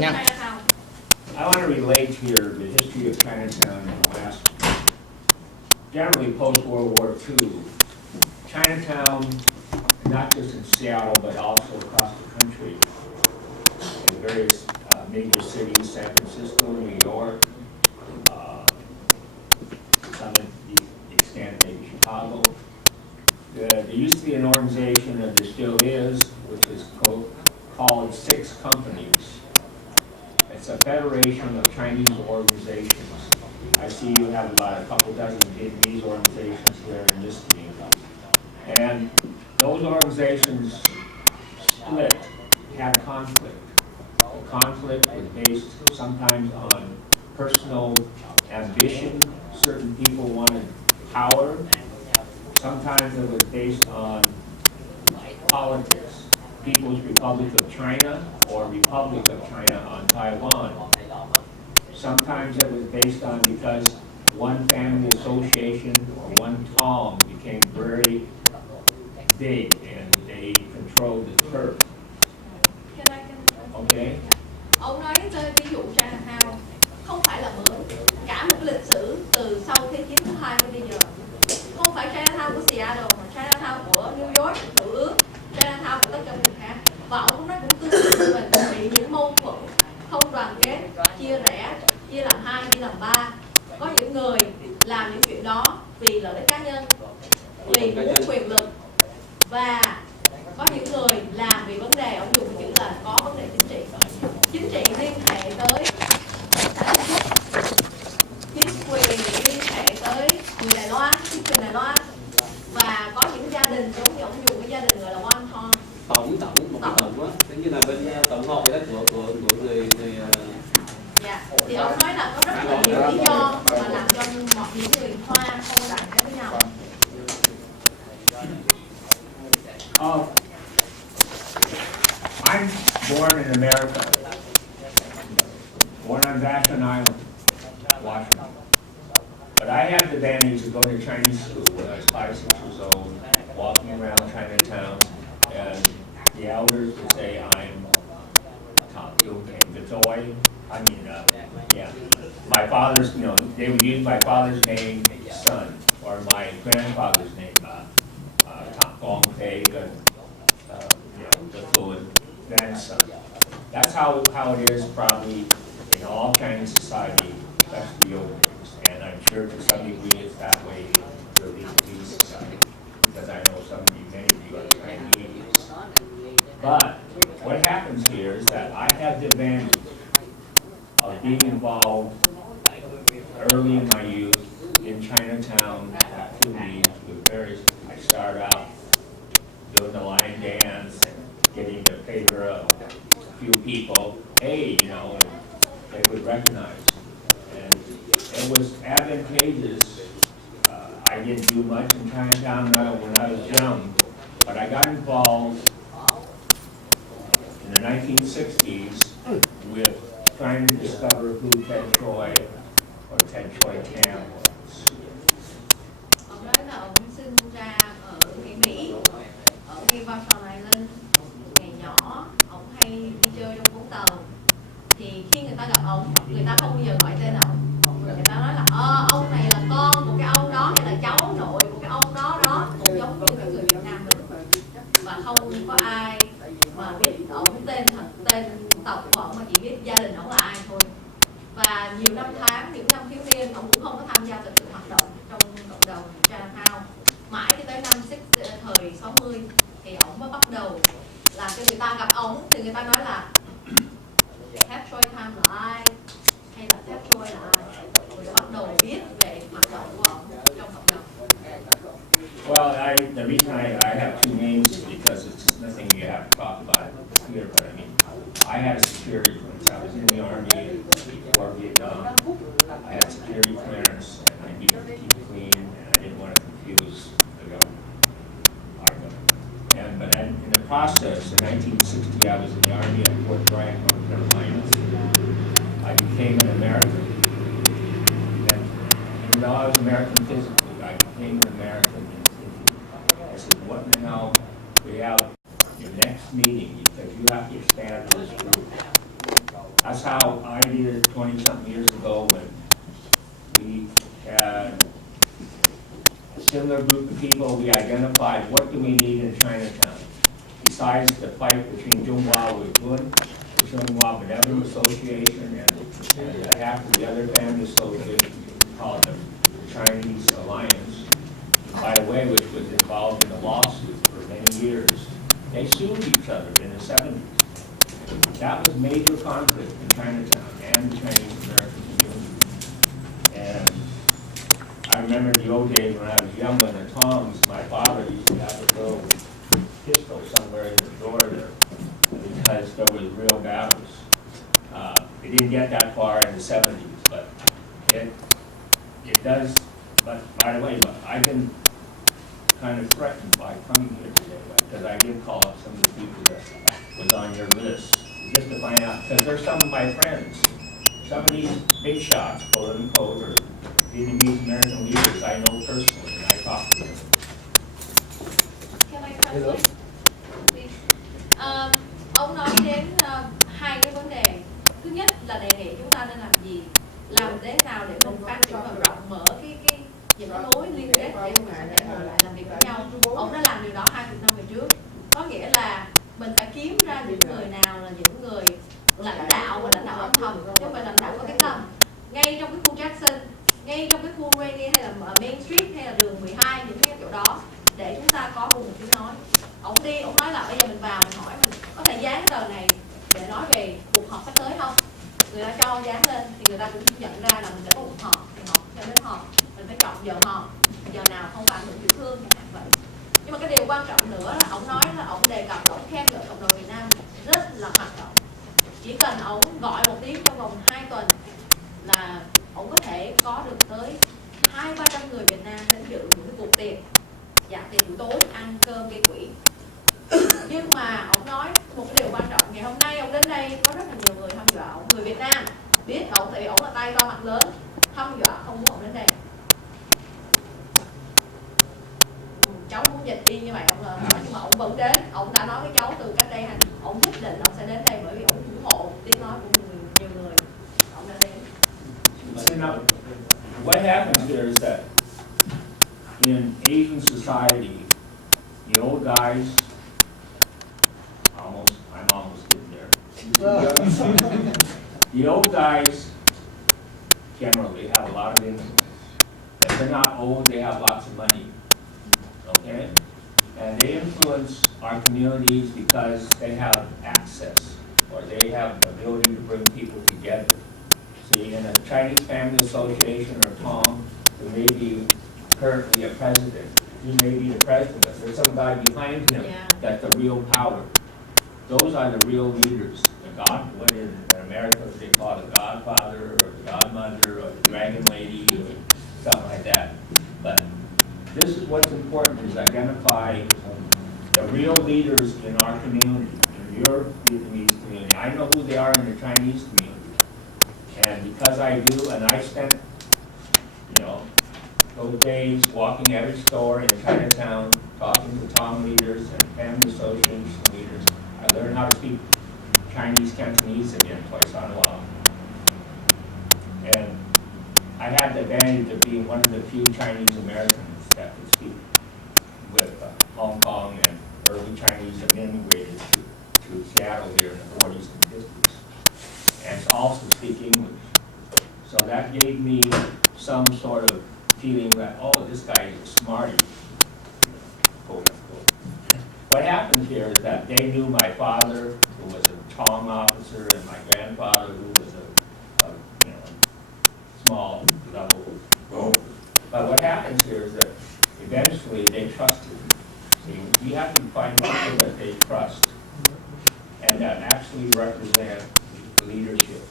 Nhanh. I want to relate here the history of Chinatown in the West. Generally post-World War II, Chinatown, not just in Seattle, but also across the country, in various major cities, San Francisco, New York, some of the extent maybe Chicago. There used to be an organization, and there still is, which is called Six Companies. It's a federation of Chinese organizations. I see you have about a couple dozen Vietnamese organizations here in this meeting. And those organizations split, had conflict. The conflict was based sometimes on personal ambition. Certain people wanted power. Sometimes it was based on politics. People's Republic of China or Republic of China on Taiwan. Sometimes it was based on because one family association or one tong became very big and they controlled the turf. Okay. Ông nói tới ví dụ Chinatown không phải là mới, cả một cái lịch sử từ sau Thế chiến thứ hai đến bây giờ. Không phải Chinatown của Seattle mà Chinatown của New York, Thủ Ước, Chinatown của tất cả vùng khác. Và ông cũng nói cũng tương tự mình bị những mâu thuẫn, không đoàn kết, chia rẽ, chia làm hai, chia làm ba. Có những người làm những chuyện đó vì lợi ích cá nhân, vì muốn quyền lực, và có những người làm vì vấn đề, ông dùng chữ là có vấn đề chính trị. Chính trị liên hệ tới chính quyền, liên hệ tới người Đài Loan, chính quyền Đài Loan, và có những gia đình giống như ông dùng cái gia đình gọi là one thong. Tổng một cái tổng á, giống như là bên tổng hợp vậy đó của người. Dạ, thì ông nói là có rất là nhiều lý do mà làm cho mọi những người Hoa không đoàn kết với nhau. I'm born in America, born on Vashon Island, Washington. But I had the advantage to go to Chinese school when I was 5, 6 years old, walking around Chinatown, and the elders would say I'm Tom Vitoy. My father's, they would use my father's name, son, or my grandfather's name, Tom Gong Fei, the fluent grandson. That's how it is probably in all Chinese society, especially over there. And I'm sure to some degree it's that way in the Vietnamese society, because I know many of you are Chinese. But what happens here is that I have the advantage of being involved early in my youth in Chinatown activities with various. I started out doing the lion dance and getting the favor of a few people. Hey, they would recognize. And it was advantageous. I didn't do much in Chinatown when I was young, but I got involved in the 1960s with trying to discover who Ted Choi or Ted Choi Tam was. Ông nói là ông sinh ra ở Mỹ, ở ngay Vashon Island. Ngày nhỏ, ông hay đi chơi trong Vũng Tàu. Thì khi người ta gặp ông, người ta không bao giờ gọi tên ông. Người ta nói là ông này là con của cái ông đó, hay là cháu nội của cái ông đó đó, cũng giống như cái người Việt Nam mình. Và không có ai mà biết ông tên thật, tên tộc của ông, mà chỉ biết gia đình ông là ai thôi. Và nhiều năm tháng, những năm thiếu niên, ông cũng không có tham gia thực sự hoạt động trong cộng đồng Chinatown. Mãi cho tới năm thời 60 thì ông mới bắt đầu là cho người ta gặp ông thì người ta nói là Ted Choi Tam là ai, hay là Ted Choi là ai, rồi bắt đầu biết về hoạt động của ông trong cộng đồng. Well, the reason I have two names is because it's nothing you have to talk about here, but I mean, I had a security clearance. I was in the Army before Vietnam. I had security clearance, and I needed to keep it clean, and I didn't want to confuse the government. But in the process, in 1960, I was in the Army at Fort Bragg, North Carolina. I became an American. And even though I was American physically, I became an American. I said, what in the hell? We have your next meeting because you have to stand for this group. That's how I did it 20-something years ago when we had a similar group of people. We identified what do we need in Chinatown. Besides the fight between Trung Hoa with Viên, the Trung Hoa Benevolent Association, and half of the other family associations called the Chinese Alliance, by the way, which was involved in a lawsuit for many years. They sued each other in the 70s. That was major conflict in Chinatown and the Chinese American community. And I remember the old days when I was young, when the Toms, my father used to have a little pistol somewhere in the door there because there was real battles. It didn't get that far in the 70s, but it does. But by the way, I've been kind of threatened by coming here today because I did call up some of the people that was on your list just to find out, because they're some of my friends. Some of these big shots, quote unquote, or Vietnamese American leaders I know personally, and I talk to them. Can I translate? Please. Ông nói đến hai cái vấn đề. Thứ nhất là đề nghị chúng ta nên làm gì, làm thế nào để mình phát triển và rộng mở những cái mối liên kết để mình có thể ngồi lại làm việc với nhau. Ông đã làm điều đó 20 năm về trước. Có nghĩa là mình phải kiếm ra những người nào là những người lãnh đạo và lãnh đạo âm thầm, chứ không phải lãnh đạo có cái tâm. Ngay trong cái khu Jackson, ngay trong cái khu Rainy hay là Main Street hay là đường 12, những cái chỗ đó để chúng ta có cùng một tiếng nói. Ông nói là bây giờ mình vào mình hỏi mình có thể dán tờ này để nói về cuộc họp sắp tới không? Người ta cho dán lên thì người ta cũng nhận ra là mình sẽ có cuộc họp, thì họ sẽ đến họp, mình phải chọn giờ họp, giờ nào không phải ảnh tiểu thương chẳng hạn vậy. Nhưng mà cái điều quan trọng nữa là ông nói là ông đề cập, ông khen ngợi cộng đồng Việt Nam rất là hoạt động. Chỉ cần ông gọi một tiếng trong vòng 2 tuần là ông có thể có được tới 200-300 người Việt Nam đến dự những cái cuộc tiệc, dạ tiệc buổi tối, ăn cơm gây quỹ. Nhưng mà ông nói một cái điều quan trọng, ngày hôm nay ông đến đây có rất là nhiều người hâm dọa ông, người Việt Nam biết ông tại vì ông là tay to mặt lớn, hâm dọa không muốn ông đến đây. Cháu muốn dịch đi như vậy ông nói, nhưng mà ông vẫn đến. Ông đã nói với cháu từ cách đây ông quyết định ông sẽ đến đây bởi vì ông ủng hộ tiếng nói của nhiều người. Ông đã đến. So now, what happens here is that in Asian society, the old guys, I'm almost getting there. The old guys generally have a lot of influence. If they're not old, they have lots of money. Okay? And they influence our communities because they have access, or they have the ability to bring people together. See, in a Chinese Family Association or Tom, there may be currently a president. He may be the president, but there's some guy behind him that's the real power. Those are the real leaders. What in America they call the Godfather or the Godmother or the Dragon Lady or something like that. But this is what's important, is identify the real leaders in our community, in your Vietnamese community. I know who they are in the Chinese community. And because I do, and I spent, those days walking every store in Chinatown, talking to Tom leaders and family association leaders, I learned how to speak Chinese Cantonese again twice in a while. And I had the advantage of being one of the few Chinese Americans that could speak with Hong Kong and early Chinese immigrated to Seattle here in the 40s and 50s, and also speak English. So that gave me some sort of feeling that, oh, this guy is a smarty, quote unquote. What happened here is that they knew my father, who was a Tong officer, and my grandfather, who was a small level. But what happens here is that eventually they trusted me. See, we have to find people that they trust and that actually represent leadership.